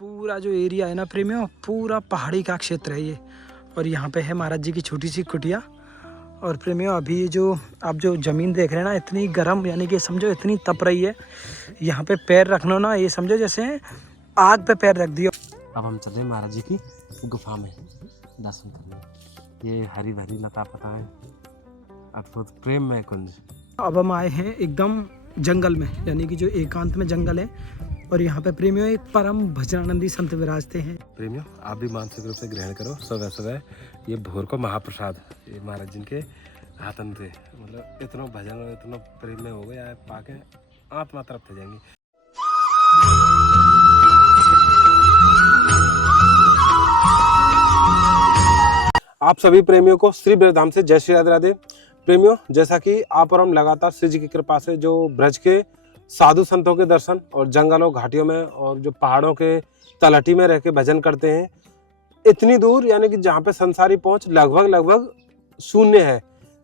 पूरा जो एरिया है ना प्रेमियों, पूरा पहाड़ी का क्षेत्र है ये। और यहाँ पे है महाराज जी की छोटी सी कुटिया। और प्रेमियों अभी जो आप जो ज़मीन देख रहे हैं ना, इतनी गर्म, यानी कि समझो इतनी तप रही है। यहाँ पे पैर रखना ना, ये समझो जैसे आग पे पैर रख दिया। अब हम चले महाराज जी की गुफा में दर्शन करने। ये हरी भरी लता पता है, अद्भुत प्रेम में कुंज। अब हम आए हैं एकदम जंगल में, यानी कि जो एकांत में जंगल है। और यहाँ पे प्रेमियों एक परम भजनानंदी संत विराजते हैं। प्रेमियों आप भी मानसिक रूप से ग्रहण करो सुबह सुबह ये भोर को महाप्रसाद, ये महाराज जी के हाथन थे। मतलब इतना भजन और इतना प्रेम में हो गया पाके आत्मा तरफ जाएंगी। आप सभी प्रेमियों को श्री ब्रजधाम से जय श्री राधे राधे। प्रेमियों जैसा कि आप और हम लगातार श्री जी की कृपा से जो ब्रज के साधु संतों के दर्शन और जंगलों घाटियों में और जो पहाड़ों के तलहटी में रह के भजन करते हैं, इतनी दूर यानी कि जहाँ पे संसारी पहुंच लगभग शून्य है,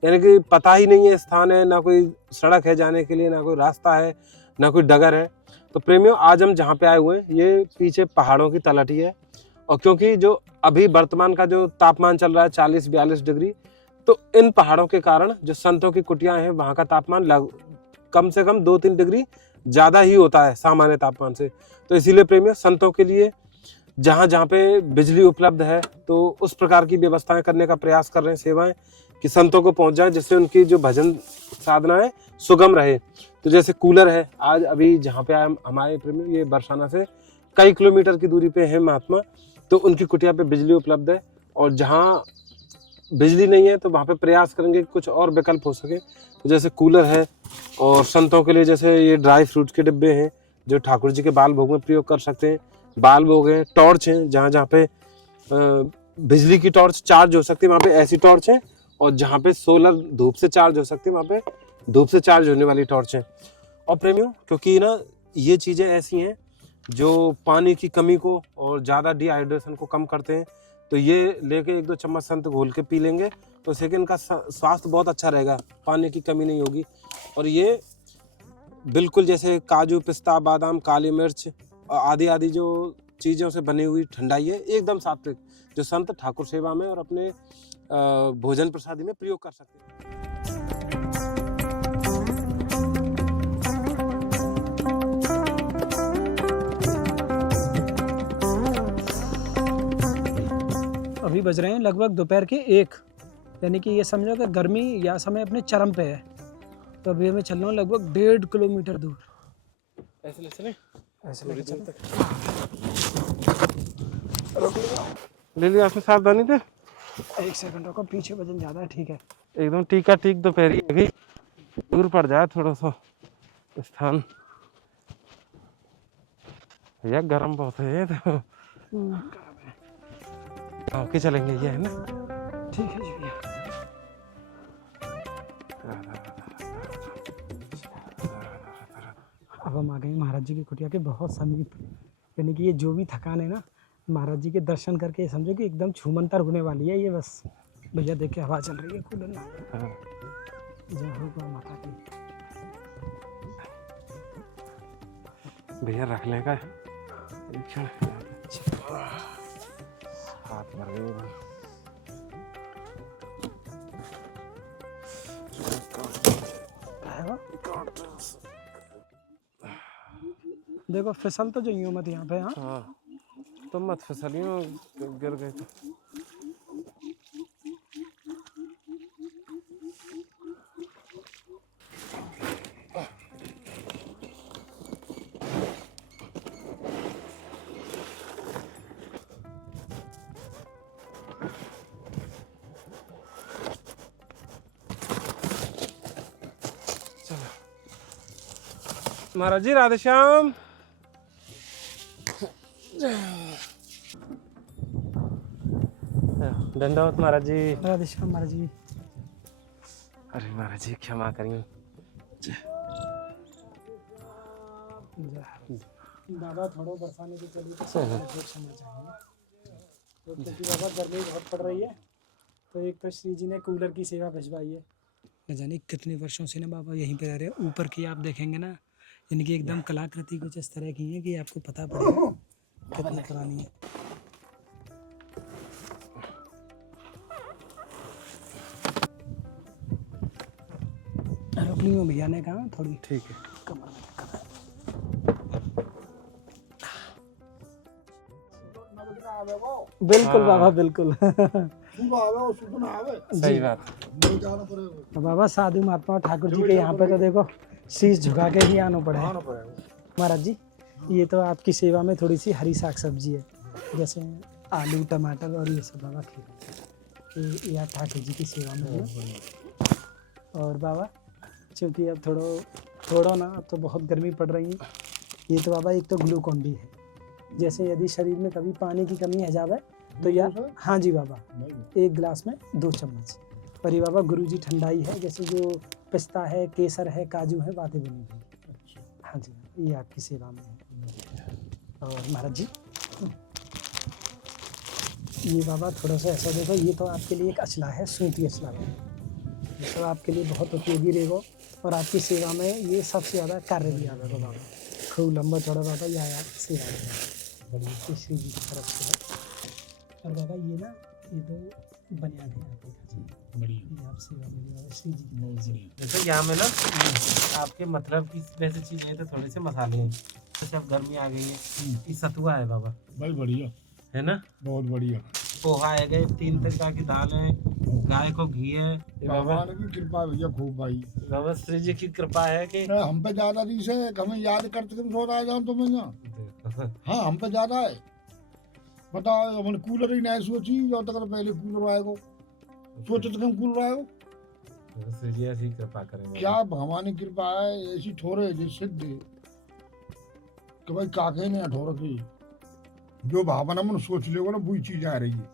यानी कि पता ही नहीं है स्थान है, ना कोई सड़क है जाने के लिए, ना कोई रास्ता है, ना कोई डगर है। तो प्रेमियों आज हम जहाँ पे आए हुए हैं ये पीछे पहाड़ों की तलहटी है। और क्योंकि जो अभी वर्तमान का जो तापमान चल रहा है 40-42 डिग्री, तो इन पहाड़ों के कारण जो संतों की कुटियां हैं वहां का तापमान कम से कम 2-3 डिग्री ज्यादा ही होता है सामान्य तापमान से। तो इसीलिए प्रेमियों संतों के लिए जहां जहां पे बिजली उपलब्ध है तो उस प्रकार की व्यवस्थाएं करने का प्रयास कर रहे हैं, सेवाएं कि संतों को पहुंच जाए, जिससे उनकी जो भजन साधना है सुगम रहे। तो जैसे कूलर है, आज अभी जहाँ पे हमारे प्रेमियों ये बरसाना से कई किलोमीटर की दूरी पे है महात्मा, तो उनकी कुटिया पे बिजली उपलब्ध है। और जहाँ बिजली नहीं है तो वहाँ पे प्रयास करेंगे कि कुछ और विकल्प हो सके। तो जैसे कूलर है, और संतों के लिए जैसे ये ड्राई फ्रूट के डिब्बे हैं जो ठाकुर जी के बाल भोग में प्रयोग कर सकते हैं, बाल भोग हैं, टॉर्च हैं, जहाँ जहाँ पे बिजली की टॉर्च चार्ज हो सकती है वहाँ पे ऐसी टॉर्च है, और जहाँ पे सोलर धूप से चार्ज हो सकती है वहाँ पे धूप से चार्ज होने वाली टॉर्च है। और प्रेमियों क्योंकि ना ये चीज़ें ऐसी हैं जो पानी की कमी को और ज़्यादा डिहाइड्रेशन को कम करते हैं, तो ये लेके 1-2 चम्मच संत घोल के पी लेंगे तो इससे इनका स्वास्थ्य बहुत अच्छा रहेगा, पानी की कमी नहीं होगी। और ये बिल्कुल जैसे काजू, पिस्ता, बादाम, काली मिर्च आदि आदि जो चीज़ों से बनी हुई ठंडाई है, एकदम सात्विक, जो संत ठाकुर सेवा में और अपने भोजन प्रसादी में प्रयोग कर सकते हैं। अभी बज रहे हैं लगभग दोपहर के 1, यानी कि ये समझो कि गर्मी या समय अपने चरम पे है। तो अभी हमें चलना है लगभग 1.5 किलोमीटर दूर। ऐसे ले चले, ऐसे लेके चलते ले लिया आपने सावधानी से। 1 सेकंड रुको, पीछे वजन ज़्यादा है, ठीक है एकदम टीका ठीक दोपहरी अभी दूर पड़ जाए थोड़ा सा स्थान, भैया गर्म बहुत है तो ओके चलेंगे ये है ना, ठीक है जी भैया। अब हम आ गए महाराज जी की कुटिया के बहुत समीप, यानी कि ये जो भी थकान है ना महाराज जी के दर्शन करके समझो कि एकदम छूमंतर होने वाली है ये। बस भैया देख के हवा चल रही है कूलर में। जय हो गौ माता की। भैया रख लेगा हाथ भर गए। देखो फिसल तो जाइयो मत यहाँ पे। हाँ तो मत फिसलियो, गिर गए तो। महाराज जी राधे श्याम। दंडवत महाराज जी। राधे श्याम महाराज जी। अरे महाराज जी क्षमा करिए। बाबा थोड़ा बरसाने की चलिए तो समझ आएंगे, तो क्योंकि बाबा गर्मी बहुत पड़ रही है, तो एक तो श्री जी ने कूलर की सेवा भिजवाई है। न जाने कितने वर्षों से ना बाबा यहीं पे रह रहे हैं। ऊपर की आप देखेंगे ना, यानी कि एकदम कलाकृति कुछ इस तरह की है कि आपको पता पड़ेगा कितनी पुरानी है। रोकनी में भैया ने कहा थोड़ी ठीक है। कमर में दिक्कत है। बिल्कुल बाबा बिल्कुल। सही बात। तो बाबा साधु महात्मा ठाकुर जी के यहाँ पे तो देखो शीश झुका के ही आना पड़ेगा महाराज जी। ये तो आपकी सेवा में थोड़ी सी हरी साग सब्जी है, जैसे आलू टमाटर और ये सब बाबा खीर, ये आप ठाकुर जी की सेवा में हो। और बाबा क्योंकि अब थोड़ा ना अब तो बहुत गर्मी पड़ रही है, ये तो बाबा एक तो ग्लूकोन डी है, जैसे यदि शरीर में कभी पानी की कमी है जावे तो या हाँ जी बाबा 1 गिलास में 2 चम्मच। पर ये बाबा गुरुजी ठंडाई है, जैसे जो पिस्ता है, केसर है, काजू है, बातें बनी हुई। हाँ जी ये आपकी सेवा में है। और महाराज जी ये बाबा थोड़ा सा ऐसा देखो, ये तो आपके लिए एक असला है, सूती असला है, ये तो आपके लिए बहुत उपयोगी रहेगा। और आपकी सेवा में ये सबसे ज़्यादा कार्य भी आएगा बाबा, खूब लंबा चौड़ा बाबा ये आया सेवा में श्री जी की तरफ से है। और बाबा ये ना ये तो बनियान है ये आप सेवा में बाबा श्री जी की। जैसे यहाँ में ना आपके मतलब की वैसे चीजें हैं तो थोड़े से मसाले हैं, जैसे अब गर्मी आ गई है, ये सतुआ है बाबा, भाई बढ़िया है ना, बहुत बढ़िया। पोहा है गए, 3 प्रकार की दाल है, गाय को घी है। ये बाबा भगवान की कृपा है भैया खूब भाई। बाबा श्री जी की कृपा है कि हम पे ज्यादा दी से हमें याद करते तुम सो रहा जाओ तुम्हें यहाँ। हाँ हम पे ज्यादा है, बताओ हमने कूलर ही नहीं सोची, जब तक पहले कूलर आएगा सोचे तो हम कूलर आएगा। श्री जी ऐसी कृपा करेंगे। क्या भगवान की कृपा है, ऐसी ठोरे जो सिद्ध कि भाई काके ने ठोर की जो भावना में सोच ले ना वही चीज आ रही है।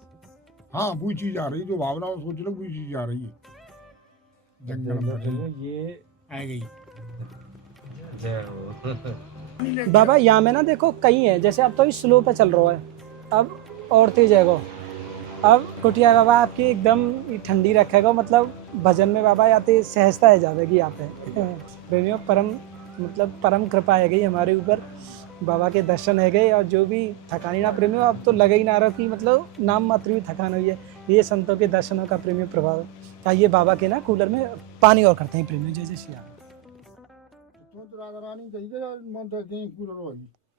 हाँ वही चीज आ रही है, जो भावना में सोच ले वही चीज आ रही है। जंगल में ये आ गई। जय हो। बाबा यहाँ में ना देखो कई है, जैसे अब तो ये स्लो पे चल रहा है, अब और तेज है। अब कुटिया बाबा आपकी एकदम ठंडी रखेगा, मतलब भजन में बाबा आते सहजता है जाएगी यहाँ पे। प्रेमियों परम कृपा है गई हमारे ऊपर, बाबा के दर्शन है गए। और जो भी थकानी ना प्रेमियों अब तो लगे ही ना रहा कि मतलब नाम मात्र भी थकान हुई है, ये संतों के दर्शनों का प्रेमियों प्रभाव। आइए बाबा के ना कूलर में पानी और करते हैं प्रेमियों, जय जय श्री राम।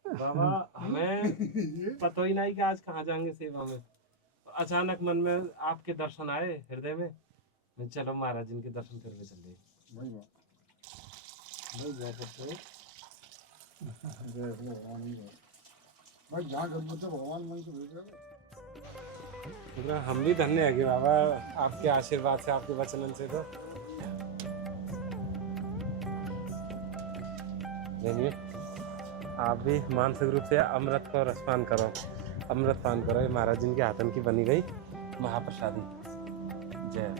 बाबा हमें पता ही नहीं कि आज कहाँ जाएंगे सेवा में, अचानक मन में आपके दर्शन आए हृदय में, चलो महाराज जी के दर्शन करके चले। हम भी धन्य है कि बाबा आपके आशीर्वाद से, आपके वचन से। तो आप भी मानसिक रूप से अमृत को रसपान करो, अमृत पान करो। ये महाराज जी के हाथन की बनी गई महाप्रसादी। जय।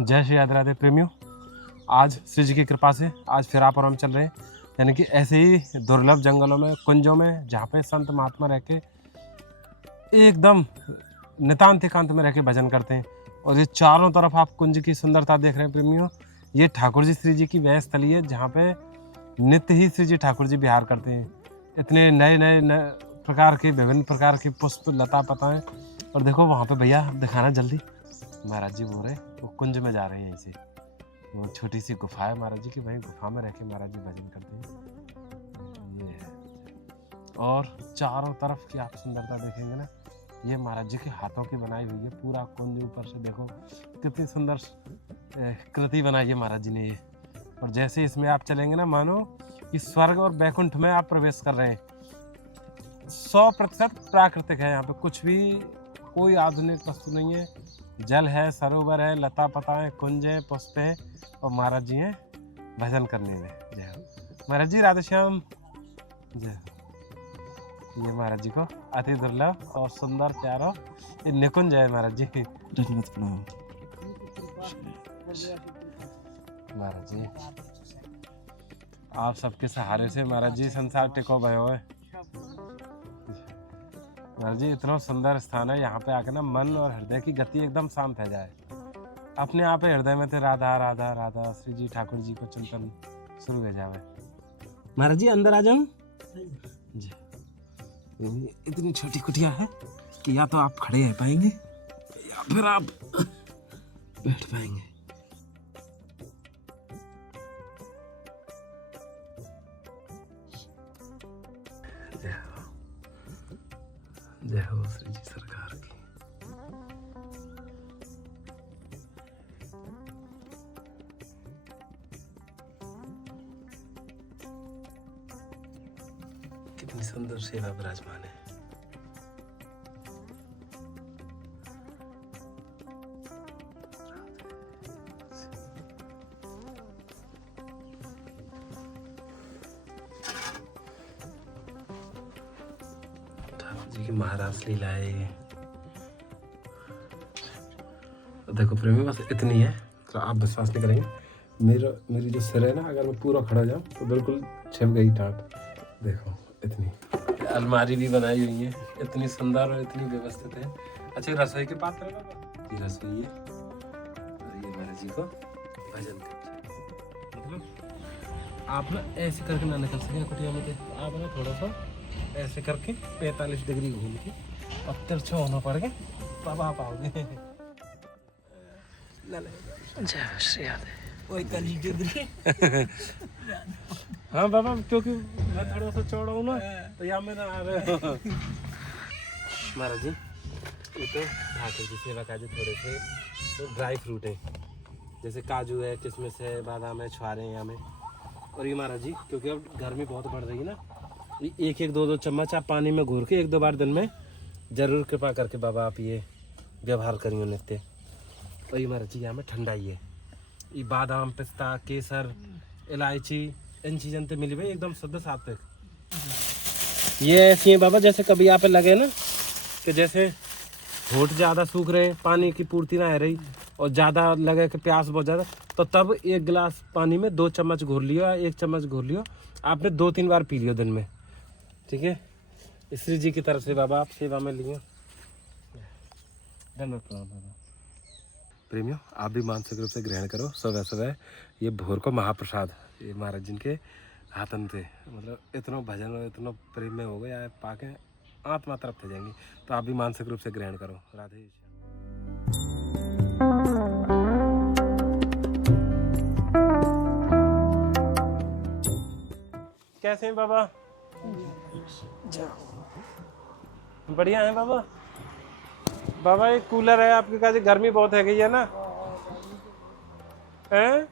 जय श्री राधे राधे प्रेमियों, आज श्री जी की कृपा से आज फिर आप और हम चल रहे हैं, यानी कि ऐसे ही दुर्लभ जंगलों में, कुंजों में, जहाँ पे संत महात्मा रह के एकदम नितांत एकांत में रह के भजन करते हैं। और ये चारों तरफ आप कुंज की सुंदरता देख रहे हैं प्रेमियों, ये ठाकुर जी श्री जी की वह स्थली है जहाँ पे नित्य ही श्री जी ठाकुर जी विहार करते हैं। इतने नए नए प्रकार के, विभिन्न प्रकार की पुष्प लता पताएं। और देखो वहाँ पे भैया दिखाना जल्दी, महाराज जी बोल रहे वो कुंज में जा रहे हैं, यहीं से वो छोटी सी गुफा है महाराज जी की, वहीं गुफा में रह के महाराज जी भजन करते हैं। ये है, और चारों तरफ की आप सुंदरता देखेंगे ना, ये महाराज जी के हाथों की बनाई हुई है पूरा कुंज। ऊपर से देखो कितनी सुंदर कृति बनाई है महाराज जी ने ये। और जैसे इसमें आप चलेंगे ना, मानो कि स्वर्ग और बैकुंठ में आप प्रवेश कर रहे हैं। 100% प्राकृतिक है यहाँ पे, कुछ भी कोई आधुनिक वस्तु नहीं है। जल है, सरोवर है, लता पता है, कुंज है, पुष्प है, और महाराज जी हैं भजन करने में। जय हो। महाराज जी राधे श्याम। जय। ये महाराज जी को अति दुर्लभ और सुंदर प्यारो ये निकुंज है महाराज जी। दंडवत प्रणाम। महाराज जी आप सबके सहारे से महाराज जी संसार टिको भयो है। महाराज जी इतना सुंदर स्थान है, यहाँ पे आके ना मन और हृदय की गति एकदम शांत हो जाए। अपने आप ही हृदय में थे राधा राधा राधा श्री जी ठाकुर जी को चिंतन शुरू हो जावे। महाराज जी अंदर आ जाऊं जी। इतनी छोटी कुटिया है कि या तो आप खड़े रह पाएंगे या फिर आप बैठ पाएंगे। जय हो श्री जी सरकार की। कितनी सुंदर सेवा विराजमान है। ठाकुर जी की महाराज लीला है ये। देखो प्रेमी बस इतनी है तो आप विश्वास नहीं करेंगे, मेरी जो सिर है ना, अगर मैं पूरा खड़ा जाऊँ तो बिल्कुल छिप गई टाट। देखो इतनी अलमारी भी बनाई हुई है, इतनी सुंदर और इतनी व्यवस्थित है। अच्छा रसोई के पात्र है ना, ये रसोई है और ये महाराज जी को भजन करते। मतलब आप ना ऐसे करके ना निकल सके कुटिया में, तो आप ना थोड़ा सा ऐसे करके 45 डिग्री घूम के और तिरछा होना पड़ के तब आप आओगे। जय श्री राधे। हाँ बाबा, क्योंकि मैं थोड़ा सा चौड़ा हूँ ना, तो यहाँ में ना आ रहे हो। महाराज जी ये तो ठाकुर जी सेवा काजी थोड़े से तो ड्राई फ्रूट है, जैसे काजू है, किशमिश है, बादाम है, छुआरे हैं यहाँ में। और ये महाराज जी क्योंकि अब गर्मी बहुत बढ़ रही है ना, ये एक एक दो दो चम्मच आप पानी में घोर के 1-2 बार दिन में जरूर कृपा करके बाबा आप ये व्यवहार करियो नित्य। और ये महाराज जी यहाँ में ठंडाई है, ये बादाम, पिस्ता, केसर, इलायची, इन चीज़ों से मिली भाई एकदम शुद्ध सात्विक। ये ऐसी है बाबा जैसे कभी यहाँ पे लगे ना कि जैसे होठ ज़्यादा सूख रहे, पानी की पूर्ति ना है रही और ज़्यादा लगे कि प्यास बहुत ज़्यादा, तो तब 1 गिलास पानी में 2 चम्मच घोर लियो या 1 चम्मच घोर लियो, आपने 2-3 बार पी लियो दिन में, ठीक है। श्री जी की तरफ से बाबा आप सेवा में लियो। धन्यवाद बाबा। प्रेमियों आप भी मानसिक रूप से ग्रहण करो सुबह सुबह ये भोर को महाप्रसाद, ये महाराज जी के हाथन से, मतलब इतना भजन और इतना प्रेम में हो गया पाके आत्मा तरफ थे जाएंगी, तो आप भी मानसिक रूप से ग्रहण करो। राधे कैसे हैं बाबा? बढ़िया है बाबा। बाबा एक कूलर है आपके पास, गर्मी बहुत है गई है ना, हैं?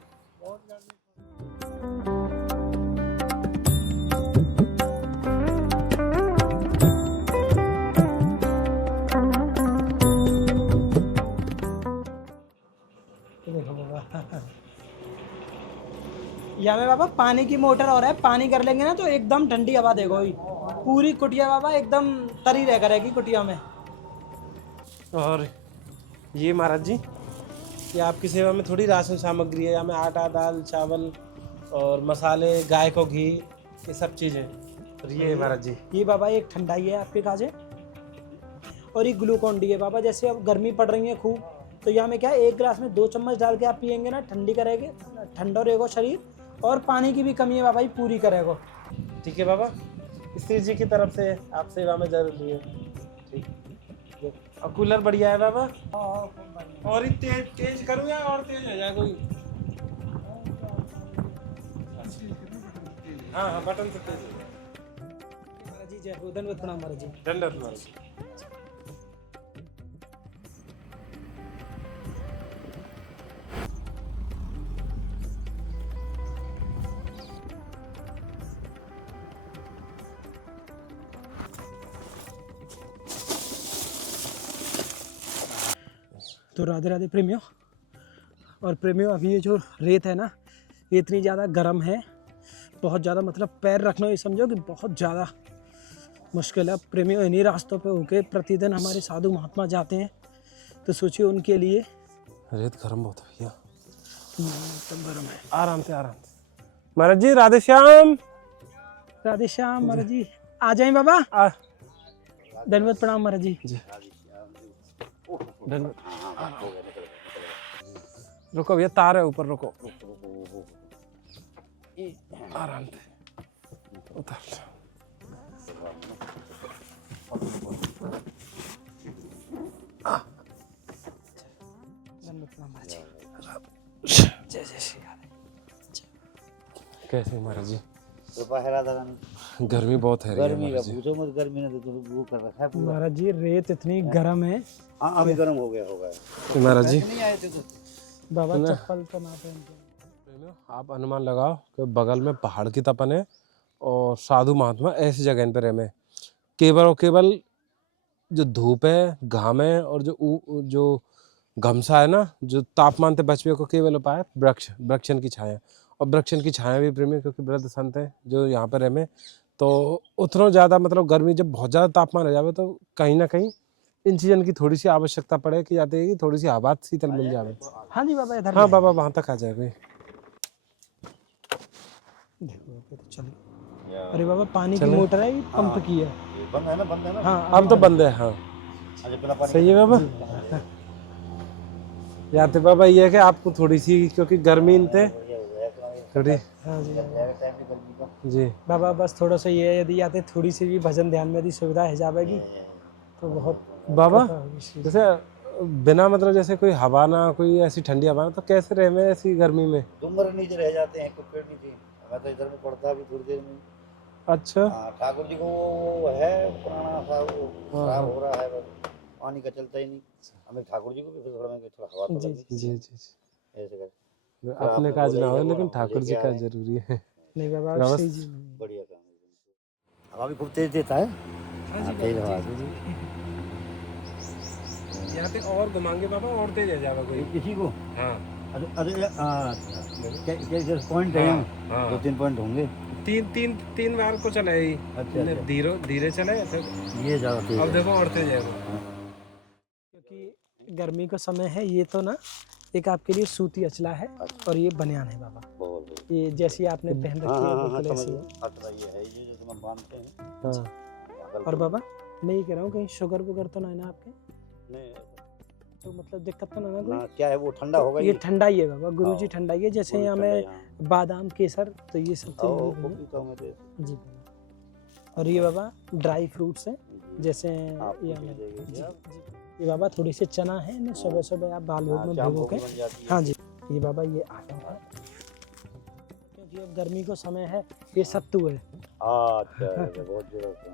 यहाँ में बाबा पानी की मोटर हो रहा है, पानी कर लेंगे ना तो एकदम ठंडी हवा देखो, ही पूरी कुटिया बाबा एकदम तरी रह करेगी कुटिया में। और ये महाराज जी ये आपकी सेवा में थोड़ी राशन सामग्री है, यहाँ में आटा, दाल, चावल और मसाले, गाय को घी, ये सब चीज़ें। और ये महाराज जी ये बाबा एक ठंडाई है आपके काजे, और ये ग्लूकॉन डी है बाबा। जैसे अब गर्मी पड़ रही है खूब, तो यहाँ में क्या है 1 गिलास में 2 चम्मच डाल के आप पियेंगे ना, ठंडी करेंगे, ठंडा रहेगा शरीर, और पानी की भी कमी है बाबा पूरी करेगा। ठीक है बाबा, श्री जी की तरफ से आप सेवा में जरूर लिए। ठीक, और कूलर बढ़िया है बाबा। और ही तेज करूँ या और तेज हो जाए कोई? हाँ हाँ बटन से तेज हो जाए। महाराज जी जय हो, धन्यवाद प्रणाम महाराज जी। दंडवत महाराज जी। तो राधे राधे प्रेमियों। और प्रेमियों अभी ये जो रेत है ना, ये इतनी ज़्यादा गर्म है बहुत ज़्यादा मतलब पैर रखना ये समझो कि बहुत ज़्यादा मुश्किल है प्रेमियों। इन्हीं रास्तों पे होके प्रतिदिन हमारे साधु महात्मा जाते हैं, तो सोचिए उनके लिए रेत गर्म बहुत है भैया, एकदम गर्म है। आराम से आराम से। महाराज जी राधे श्याम। राधे श्याम महाराज जी, आ जाए बाबा। धन्यवाद, प्रणाम महाराज जी। धन्यवाद। रुको भैया, तार है ऊपर, रुको आराम से उतार। जय जय श्री राधे। कैसे महाराज जी? कृपा है राधा रानी। गर्मी बहुत है गर्मी का पूछो मत, गर्मी ने तो वो कर रखा है पूरा। महाराज जी रेत इतनी गर्म है। हाँ अभी गर्म हो गया होगा। तो महाराज जी नहीं आए थे तो बाबा चप्पल तो ना पहन के। आप अनुमान लगाओ कि बगल में पहाड़ की तपन है और साधु महात्मा ऐसी जगह पर रहे, केवल और केवल जो धूप है, घाम है और जो घमसा है ना, जो तापमान से बचने को केवल उपाय वृक्षन की छाया। और वृक्षन की छाया भी प्रेमी, क्योंकि वृद्ध संत है जो यहाँ पर रहे, तो उतना ज़्यादा मतलब गर्मी जब बहुत ज़्यादा तापमान हो जाए तो कहीं ना कहीं इन चीज़ों की थोड़ी सी आवश्यकता पड़े कि जाते है कि थोड़ी सी हवा शीतल मिल जाए। हाँ जी बाबा इधर। हाँ बाबा वहाँ तक आ जाएगा। देखो तो चलो। अरे बाबा पानी की मोटर है, पंप की है। बंद है ना, बंद है ना। हाँ अब तो बंद है। हाँ सही है बाबा। या तो बाबा ये है कि आपको थोड़ी सी, क्योंकि गर्मी इनते थोड़ी। हाँ जी जी बाबा, बस थोड़ा सा ये है, यदि आते थोड़ी सी भी भजन ध्यान में यदि सुविधा है जाएगी तो बहुत बाबा। होगी। जैसे बिना मतलब जैसे कोई हवा ना, कोई ऐसी ठंडी हवा ना, तो कैसे रहे में ऐसी गर्मी में? डूंगर नीचे रह जाते हैं, कुछ पेड़ नीचे। मैं तो इधर में पड़ता भी थोड़ी देर में। अच्छा हाँ ठाकुर जी को वो है पुराना सा, वो खराब हो रहा है, बस पानी का चलता ही नहीं। हमें ठाकुर जी को भी फिर थोड़ा हवा तो जी लगे। जी जी ऐसे कर अपने काज ना हो, लेकिन ठाकुर जी का जरूरी है। नहीं बाबा नमस्ते। सही जी। बढ़िया काम है। हवा भी खूब तेज देता है। हाँ तेज हवा भी। यहाँ पे और घुमाएंगे बाबा, और तेज हो जाएगा कोई किसी को। हाँ अरे क्या पॉइंट है यहाँ? हाँ 2-3 पॉइंट होंगे। तीन बार को चले ही। अच्छा धीरे धीरे चले फिर ये ज्यादा तेज अब है। देखो और तेज है वो। क्योंकि गर्मी का समय है, ये तो ना एक आपके लिए सूती अचला है और ये बनियान है बाबा। बहुत ये जैसी आपने पहन रखी है बिल्कुल ऐसी है। खतरा ये है, ये जो हम बांधते हैं। हाँ और बाबा मैं ये कह रहा हूँ कहीं शुगर वुगर तो ना है ना आपके? नहीं तो मतलब दिक्कत तो ना ना ना, कोई? क्या है वो ठंडा होगा। ये ठंडा ही है बाबा, गुरुजी ठंडा ही है। जैसे यहाँ में में बादाम केसर तो ये सब चीज़ जी बाबा। और ये बाबा ड्राई फ्रूट्स हैं, जैसे ये बाबा थोड़ी सी चना है, इन्हें सुबह सुबह आप दाल में भिगो के। हाँ जी ये बाबा ये आटा है, क्योंकि अब गर्मी का समय है। ये सत्तू है।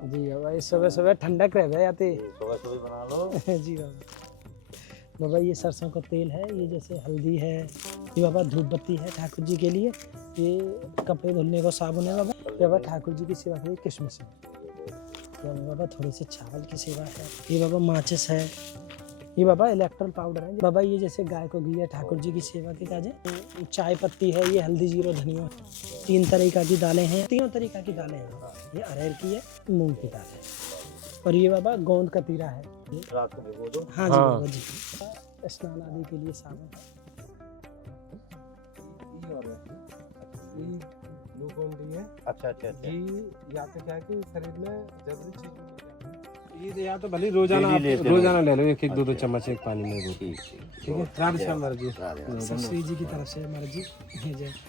जी बाबा, ये सुबह सुबह ठंडक रह जाते सुबह बना लो। जी बाबा। बाबा ये सरसों का तेल है, ये जैसे हल्दी है, ये बाबा धूप बत्ती है ठाकुर जी के लिए, ये कपड़े धुलने का साबुन है बाबा। ये बाबा ठाकुर जी की सेवा के लिए किशमिश है। ये बाबा थोड़ी सी चावल की सेवा है। ये बाबा माचिस है। ये बाबा इलेक्ट्रॉल पाउडर है। बाबा ये जैसे गाय को घी है ठाकुर जी की सेवा के काजे। चाय पत्ती है, ये हल्दी जीरो धनिया। 3 तरीका की दालें हैं, 3 तरीका की दालें हैं। ये अरहर की है, मूंग की दाल है। और ये बाबा गोंद का तीरा है। रात को भिगो दो। हाँ जी बाबा जी। स्नान आदि के लिए साबुन। अच्छा या तो क्या है कि शरीर में जरूरी चीज, ये या तो भले रोजाना रोजाना ले लो 1-1 2-2 चम्मच एक पानी में। ठीक ठीक है। राधे श्याम महाराज जी। श्री जी की तरफ से महाराज जी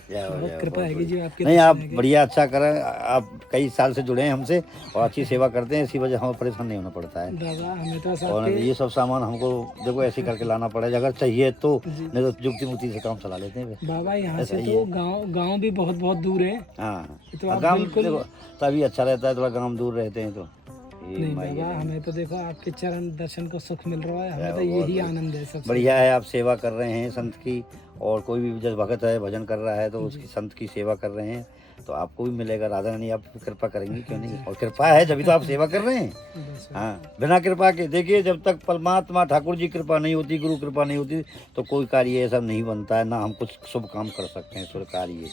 बहुत कृपा है जी आपके। नहीं आप बढ़िया अच्छा करें। आप कई साल से जुड़े हैं हमसे और अच्छी सेवा करते हैं, इसी वजह हमें परेशान नहीं होना पड़ता है। दादा हमें तो और ये सब सामान हमको देखो ऐसे करके लाना पड़ेगा, अगर चाहिए तो, नहीं तो जुगती मुक्ति से काम चला लेते हैं बाबा। यहाँ से तो गांव भी बहुत बहुत दूर है। हाँ तो आप गाँव बिल्कुल देखो तभी अच्छा रहता है, थोड़ा गाँव दूर रहते हैं तो। नहीं बाबा, हमें तो देखो आपके चरण दर्शन को सुख मिल रहा है, हमें तो यही आनंद है सबसे बढ़िया है। आप सेवा कर रहे हैं संत की, और कोई भी जब भगत है भजन कर रहा है तो उसकी संत की सेवा कर रहे हैं, तो आपको भी मिलेगा। राधा रानी आप कृपा करेंगी क्यों नहीं? और कृपा है जब तो आप सेवा कर रहे हैं। हाँ बिना कृपा के देखिए, जब तक परमात्मा ठाकुर जी कृपा नहीं होती, गुरु कृपा नहीं होती, तो कोई कार्य ऐसा नहीं बनता है, ना हम कुछ शुभ काम कर सकते हैं। शुभ कार्य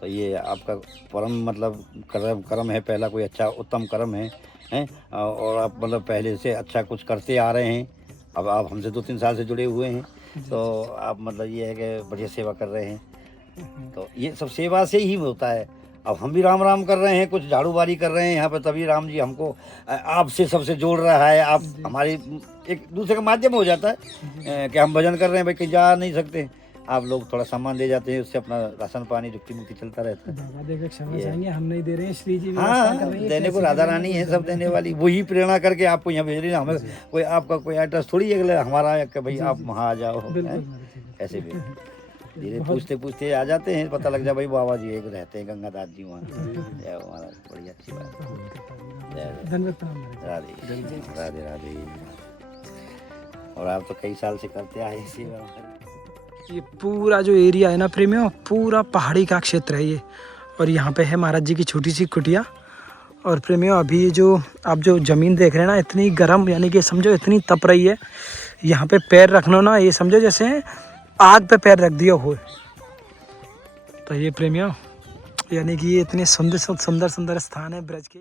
तो ये आपका परम मतलब कर्म है, पहला कोई अच्छा उत्तम कर्म है, हैं? और आप मतलब पहले से अच्छा कुछ करते आ रहे हैं। अब आप हमसे 2-3 साल से जुड़े हुए हैं, तो आप मतलब ये है कि बढ़िया सेवा कर रहे हैं। तो ये सब सेवा से ही होता है। अब हम भी राम राम कर रहे हैं, कुछ झाड़ू बारी कर रहे हैं यहाँ पर, तभी राम जी हमको आपसे सबसे जोड़ रहा है। आप हमारे एक दूसरे का माध्यम हो जाता है कि हम भजन कर रहे हैं, भाई कहीं जा नहीं सकते, आप लोग थोड़ा सामान दे जाते हैं, उससे अपना राशन पानी रुक्ति मुक्ति चलता रहता है। बाबा देखो क्षमा चाहेंगे, हम नहीं दे रहे हैं, श्री जी हाँ, देने को राधा रानी है, सब देने वाली, वही प्रेरणा करके आपको यहाँ भेज रही है। हमें कोई आपका कोई एड्रेस थोड़ी है हमारा कि भाई आप वहाँ आ जाओ, ऐसे भी धीरे पूछते पूछते आ जाते हैं, पता लग जाए भाई बाबा जी एक रहते हैं गंगादास जी वहाँ। जय हमारा, बड़ी अच्छी बात है। राधे राधे राधे। और आप तो कई साल से करते आए सेवा। ये पूरा जो एरिया है ना प्रेमियों, पूरा पहाड़ी का क्षेत्र है ये, और यहाँ पे है महाराज जी की छोटी सी कुटिया। और प्रेमियों अभी ये जो आप जो ज़मीन देख रहे हैं ना, इतनी गर्म, यानी कि समझो इतनी तप रही है, यहाँ पे पैर रखना ना, ये समझो जैसे आग पे पैर रख दिया हो। तो ये प्रेमियों यानी कि ये इतने सुंदर सुंदर स्थान है ब्रज के।